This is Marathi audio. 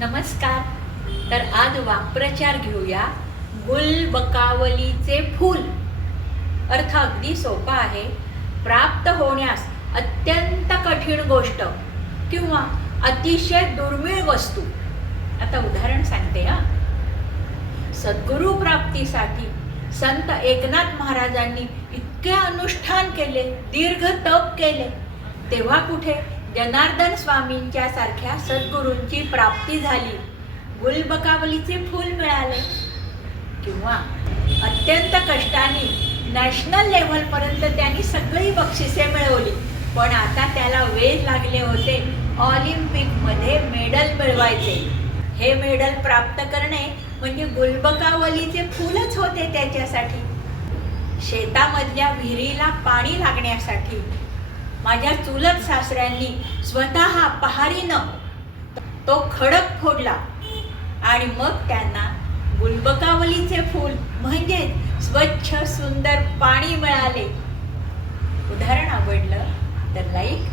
नमस्कार. तर आज वाक्प्रचार घेऊया. गुलबकावलीचे फूल. अर्थ अगदी सोपा आहे. प्राप्त होण्यास अत्यंत कठीण गोष्ट किंवा अतिशय दुर्मिळ वस्तू. आता उदाहरण सांगते हा. सद्गुरू प्राप्तीसाठी संत एकनाथ महाराजांनी इतके अनुष्ठान केले दीर्घ तप केले. तेव्हा कुठे? जनार्दन स्वामींच्या सारख्या सद्गुरूंची प्राप्ती झाली. गुलबकावलीचे फूल मिळाले. किंवा अत्यंत कष्टाने नॅशनल लेव्हलपर्यंत त्यांनी सगळी बक्षिसे मिळवली. पण आता त्याला वेध लागले होते. ऑलिम्पिकमध्ये मेडल मिळवायचे. हे मेडल प्राप्त करणे म्हणजे गुलबकावलीचे फूलच होते त्याच्यासाठी. शेतामधल्या विहिरीला पाणी लागण्यासाठी. माझ्या चुलत सासऱ्यांनी स्वतः पहारीनं तो खडक फोडला. आणि मग त्यांना गुलबकावलीचे फूल म्हणजे स्वच्छ सुंदर पाणी मिळाले. उदाहरण आवडलं तर लाईक